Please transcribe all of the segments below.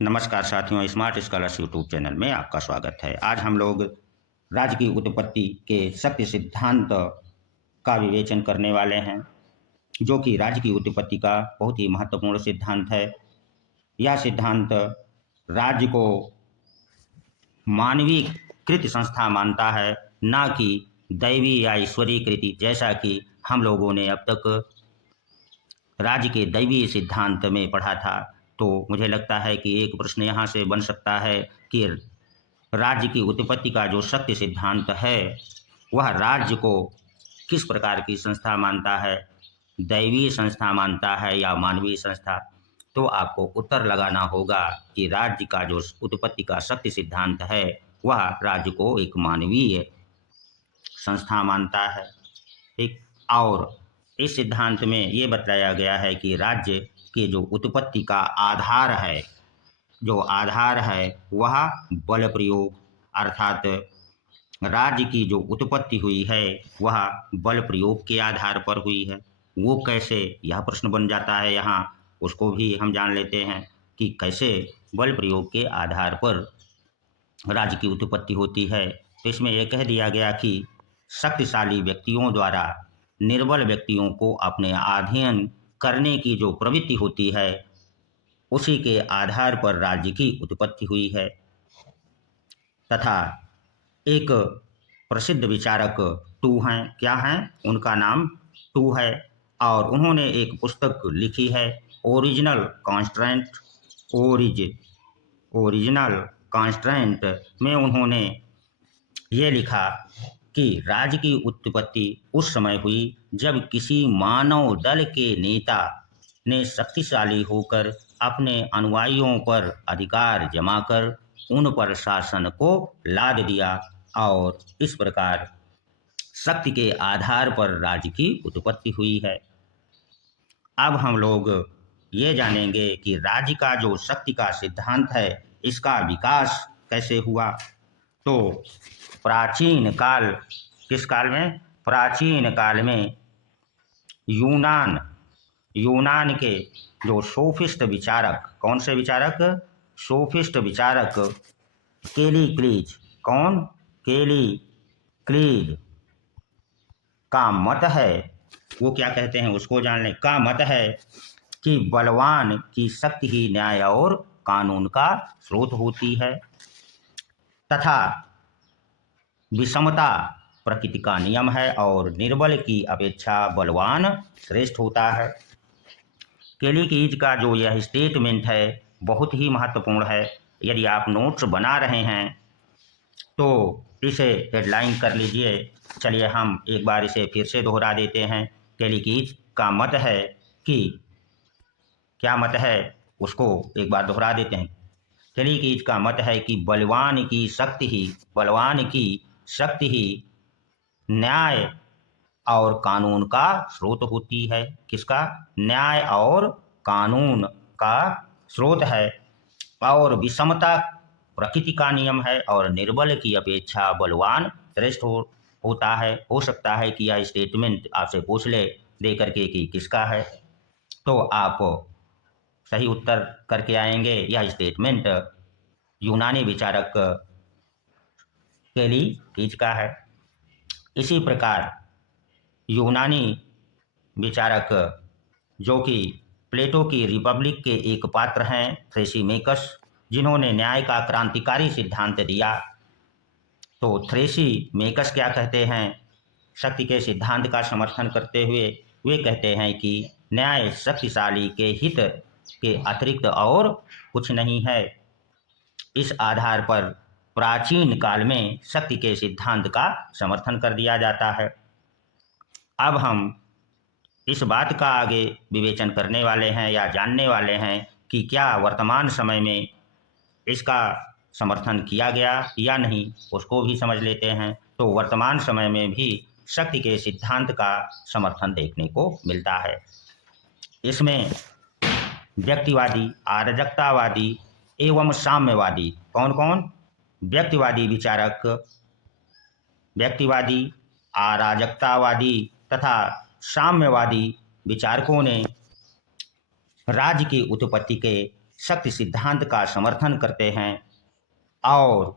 नमस्कार साथियों, smart scholars YouTube channel में आपका स्वागत है। आज हम लोग राज्य की उत्पत्ति के सत्य सिद्धांत का विवेचन करने वाले हैं, जो कि राज्य की उत्पत्ति का बहुत ही महत्वपूर्ण सिद्धांत है। यह सिद्धांत राज्य को मानवीय कृत संस्था मानता है, ना कि दैवी या ईश्वरीय कृति, जैसा कि हम लोगों ने अब तक राज्य के दैवीय सिद्धांत में पढ़ा था। तो मुझे लगता है कि एक प्रश्न यहाँ से बन सकता है कि राज्य की उत्पत्ति का जो सत्य सिद्धांत है, वह राज्य को किस प्रकार की संस्था मानता है, दैवीय संस्था मानता है या मानवीय संस्था। तो आपको उत्तर लगाना होगा कि राज्य का जो उत्पत्ति का सत्य सिद्धांत है, वह राज्य को एक मानवीय संस्था मानता है। ठीक। और इस सिद्धांत में ये बताया गया है कि राज्य की जो उत्पत्ति का आधार है, वह बल प्रयोग, अर्थात राज्य की जो उत्पत्ति हुई है वह बल प्रयोग के आधार पर हुई है। वो कैसे, यह प्रश्न बन जाता है यहाँ। उसको भी हम जान लेते हैं कि कैसे बल प्रयोग के आधार पर राज्य की उत्पत्ति होती है। तो इसमें यह कह दिया गया कि शक्तिशाली व्यक्तियों द्वारा निर्बल व्यक्तियों को अपने अधीन करने की जो प्रवृत्ति होती है, उसी के आधार पर राज्य की उत्पत्ति हुई है। तथा एक प्रसिद्ध विचारक टू हैं, क्या हैं, उनका नाम टू है, और उन्होंने एक पुस्तक लिखी है, ओरिजिनल कॉन्स्ट्रेंट। ओरिजिनल कॉन्स्ट्रेंट में उन्होंने ये लिखा कि राज्य की उत्पत्ति उस समय हुई जब किसी मानव दल के नेता ने शक्तिशाली होकर अपने अनुयायियों पर अधिकार जमाकर उन पर शासन को लाद दिया, और इस प्रकार शक्ति के आधार पर राज्य की उत्पत्ति हुई है। अब हम लोग ये जानेंगे कि राज्य का जो शक्ति का सिद्धांत है, इसका विकास कैसे हुआ। तो प्राचीन काल, किस काल में, प्राचीन काल में यूनान के जो सोफिस्ट विचारक, कौन से विचारक, सोफिस्ट विचारक केलीक्लीज, कौन, केलीक्लीज का मत है, वो क्या कहते हैं उसको जानने का मत है कि बलवान की शक्ति ही न्याय और कानून का स्रोत होती है, तथा विषमता प्रकृति का नियम है और निर्बल की अपेक्षा बलवान श्रेष्ठ होता है। केलीक्लीज का जो यह स्टेटमेंट है बहुत ही महत्वपूर्ण है। यदि आप नोट्स बना रहे हैं तो इसे हेडलाइन कर लीजिए। चलिए हम एक बार इसे फिर से दोहरा देते हैं। केलीक्लीज का मत है कि, क्या मत है उसको एक बार दोहरा देते हैं। केलीक्लीज का मत है कि बलवान की शक्ति ही न्याय और कानून का स्रोत होती है। किसका, न्याय और कानून का स्रोत है, और विषमता प्रकृति का नियम है और निर्बल की अपेक्षा बलवान श्रेष्ठ होता है। हो सकता है कि यह स्टेटमेंट आपसे पूछ ले दे करके कि किसका है, तो आप सही उत्तर करके आएंगे। यह स्टेटमेंट यूनानी विचारक केलीक्लीज का है। इसी प्रकार यूनानी विचारक जो कि प्लेटो की रिपब्लिक के एक पात्र हैं, थ्रेसीमेकस, जिन्होंने न्याय का क्रांतिकारी सिद्धांत दिया। तो थ्रेसीमेकस क्या कहते हैं, शक्ति के सिद्धांत का समर्थन करते हुए वे कहते हैं कि न्याय शक्तिशाली के हित के अतिरिक्त और कुछ नहीं है। इस आधार पर प्राचीन काल में शक्ति के सिद्धांत का समर्थन कर दिया जाता है। अब हम इस बात का आगे विवेचन करने वाले हैं या जानने वाले हैं कि क्या वर्तमान समय में इसका समर्थन किया गया या नहीं, उसको भी समझ लेते हैं। तो वर्तमान समय में भी शक्ति के सिद्धांत का समर्थन देखने को मिलता है। इसमें व्यक्तिवादी, अराजकतावादी एवं साम्यवादी, कौन कौन, व्यक्तिवादी विचारक, व्यक्तिवादी, अराजकतावादी तथा साम्यवादी विचारकों ने राज्य की उत्पत्ति के शक्ति सिद्धांत का समर्थन करते हैं और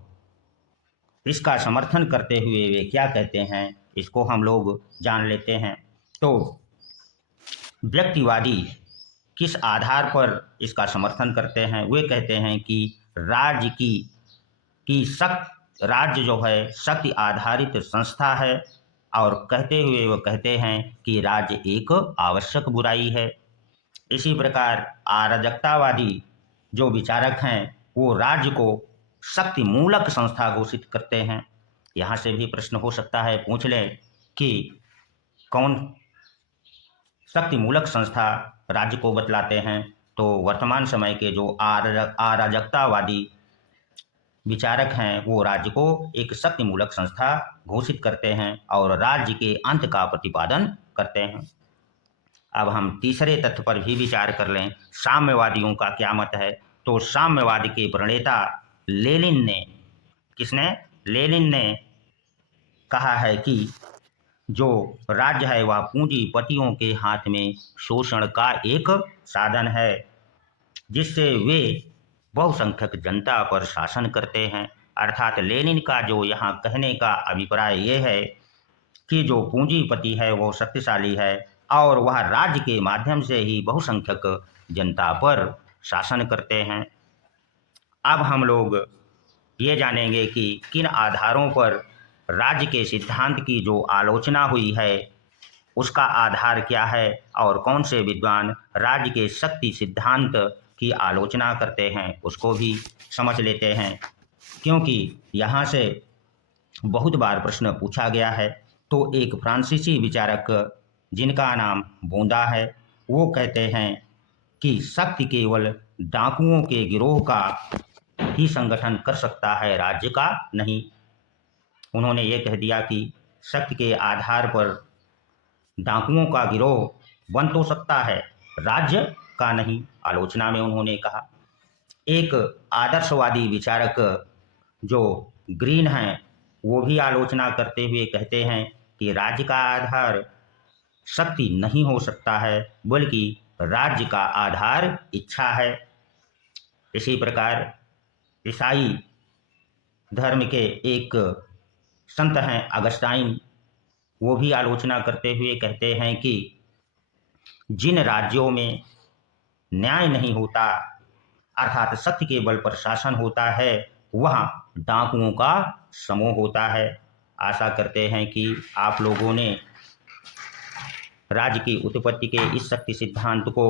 इसका समर्थन करते हुए वे क्या कहते हैं इसको हम लोग जान लेते हैं। तो व्यक्तिवादी किस आधार पर इसका समर्थन करते हैं? वे कहते हैं कि राज्य राज्य जो है शक्ति आधारित संस्था है और कहते हुए वो कहते हैं कि राज्य एक आवश्यक बुराई है। इसी प्रकार अराजकतावादी जो विचारक हैं वो राज्य को शक्ति मूलक संस्था घोषित करते हैं। यहाँ से भी प्रश्न हो सकता है, पूछ लें कि कौन शक्ति मूलक संस्था राज्य को बतलाते हैं? तो वर्तमान समय के जो अराजकतावादी विचारक हैं वो राज्य को एक शक्ति मूलक संस्था घोषित करते हैं और राज्य के अंत का प्रतिपादन करते हैं। अब हम तीसरे तथ्य पर भी विचार कर लें, साम्यवादियों का क्या मत है। तो साम्यवाद के प्रणेता लेनिन ने कहा है कि जो राज्य है वह पूंजीपतियों के हाथ में शोषण का एक साधन है जिससे वे बहुसंख्यक जनता पर शासन करते हैं। अर्थात लेनिन का जो यहाँ कहने का अभिप्राय ये है कि जो पूंजीपति है वो शक्तिशाली है और वह राज्य के माध्यम से ही बहुसंख्यक जनता पर शासन करते हैं। अब हम लोग ये जानेंगे कि किन आधारों पर राज्य के सिद्धांत की जो आलोचना हुई है उसका आधार क्या है और कौन से विद्वान राज्य के शक्ति सिद्धांत की आलोचना करते हैं उसको भी समझ लेते हैं, क्योंकि यहाँ से बहुत बार प्रश्न पूछा गया है। तो एक फ्रांसीसी विचारक जिनका नाम बोंदा है वो कहते हैं कि शक्ति केवल डाकुओं के गिरोह का ही संगठन कर सकता है, राज्य का नहीं। उन्होंने ये कह दिया कि शक्ति के आधार पर डाकुओं का गिरोह बन तो सकता है, राज्य का नहीं, आलोचना में उन्होंने कहा। एक आदर्शवादी विचारक जो ग्रीन हैं वो भी आलोचना करते हुए कहते हैं कि राज्य का आधार शक्ति नहीं हो सकता है बल्कि राज्य का आधार इच्छा है। इसी प्रकार ईसाई धर्म के एक संत हैं अगस्टाइन, वो भी आलोचना करते हुए कहते हैं कि जिन राज्यों में न्याय नहीं होता अर्थात सत्य के बल पर शासन होता है वहाँ डाकुओं का समूह होता है। आशा करते हैं कि आप लोगों ने राज्य की उत्पत्ति के इस शक्ति सिद्धांत को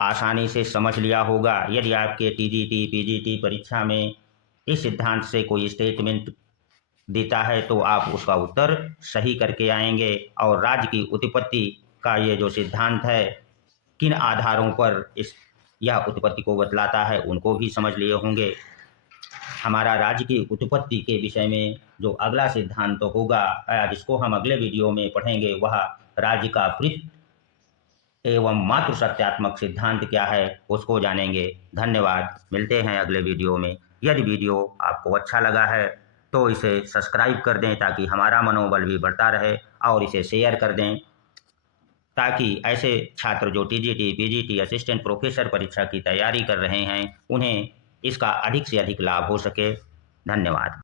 आसानी से समझ लिया होगा। यदि आपके टीजीटी पीजीटी परीक्षा में इस सिद्धांत से कोई स्टेटमेंट देता है तो आप उसका उत्तर सही करके आएंगे और राज्य की उत्पत्ति का ये जो सिद्धांत है किन आधारों पर यह उत्पत्ति को बतलाता है उनको भी समझ लिए होंगे। हमारा राज्य की उत्पत्ति के विषय में जो अगला सिद्धांत होगा जिसको हम अगले वीडियो में पढ़ेंगे वह राज्य का पितृ एवं मातृ सत्यात्मक सिद्धांत क्या है उसको जानेंगे। धन्यवाद, मिलते हैं अगले वीडियो में। यदि वीडियो आपको अच्छा लगा है तो इसे सब्सक्राइब कर दें ताकि हमारा मनोबल भी बढ़ता रहे और इसे शेयर कर दें ताकि ऐसे छात्र जो टीजीटी पीजीटी असिस्टेंट प्रोफेसर परीक्षा की तैयारी कर रहे हैं उन्हें इसका अधिक से अधिक लाभ हो सके। धन्यवाद।